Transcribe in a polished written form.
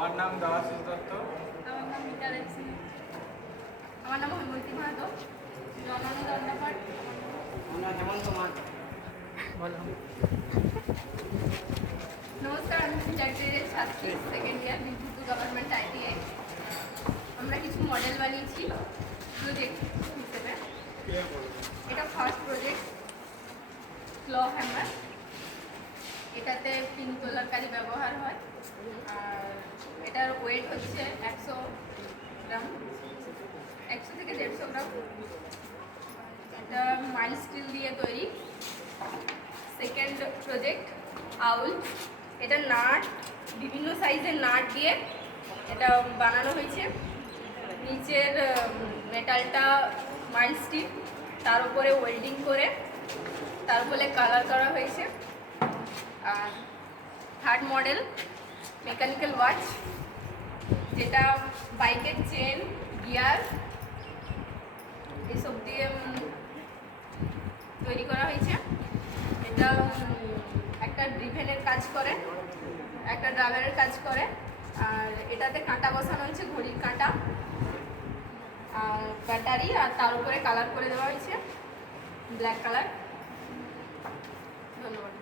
আমার নাম দেবাশিস দত্ত। আমার নাম মিতা দেবসিং। আমার নাম হৈমন্তী মাহাতো। জননী দণ্ডপাঠ। আমার নাম হেমন্ত মাহাতো। নমস্কার, আমি ফিচারট্রেডের ছাত্রী, সেকেন্ড ইয়ার বিদ্যুৎ গভর্নমেন্ট ITI। আমরা কিছু মডেল বানিয়েছি প্রজেক্ট হিসেবে। এটা ফার্স্ট প্রজেক্ট, ক্ল হ্যামার। এটাতে পিন তোলার কালি ব্যবহার হয়। আর এটার ওয়েট হচ্ছে 100 গ্রাম, 100 থেকে 150 গ্রাম। এটা মাইল স্টিল দিয়ে তৈরি। সেকেন্ড প্রজেক্ট আউল। এটা নাট, বিভিন্ন সাইজের নাট দিয়ে এটা বানানো হয়েছে। নিচের মেটালটা মাইল স্টিল, তার উপরে ওয়েল্ডিং করে তার উপরে কালার করা হয়েছে। আর থার্ড মডেল মেকানিক্যাল ওয়াচ, যেটা বাইকের চেন, গিয়ার এসব দিয়ে তৈরি করা হয়েছে। এটা একটা ড্রিভেনের কাজ করে, একটা ড্রাইভারের কাজ করে। আর এটাতে কাঁটা বসানো হয়েছে, ঘড়ির কাঁটা আর ব্যাটারি, আর তার উপরে কালার করে দেওয়া হয়েছে ব্ল্যাক কালার। ধন্যবাদ।